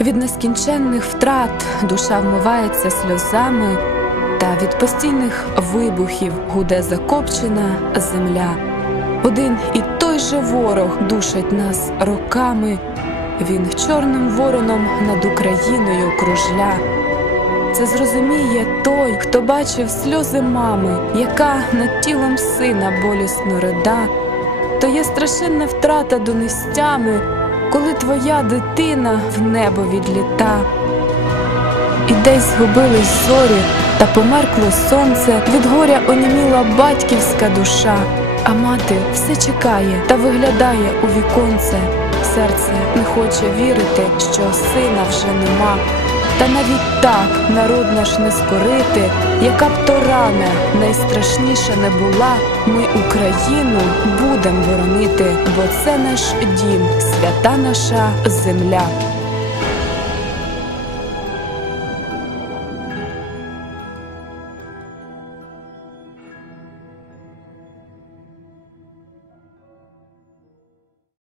Від нескінченних втрат душа вмивається сльозами, та від постійних вибухів гуде закопчена земля. Один і той же ворог душить нас роками. Він чорним вороном над Україною кружля. Це зрозуміє той, хто бачив сльози мами, яка над тілом сина болісно рида. То є страшенна втрата донестями, коли твоя дитина в небо відліта. І десь згубились зорі, та померкло сонце, від горя оніміла батьківська душа, а мати все чекає та виглядає у віконце. Серце не хоче вірити, що сина вже нема. Та навіть так народ наш не скорити, яка б то рана найстрашніша не була, ми Україну будем боронити, бо це наш дім, свята наша земля.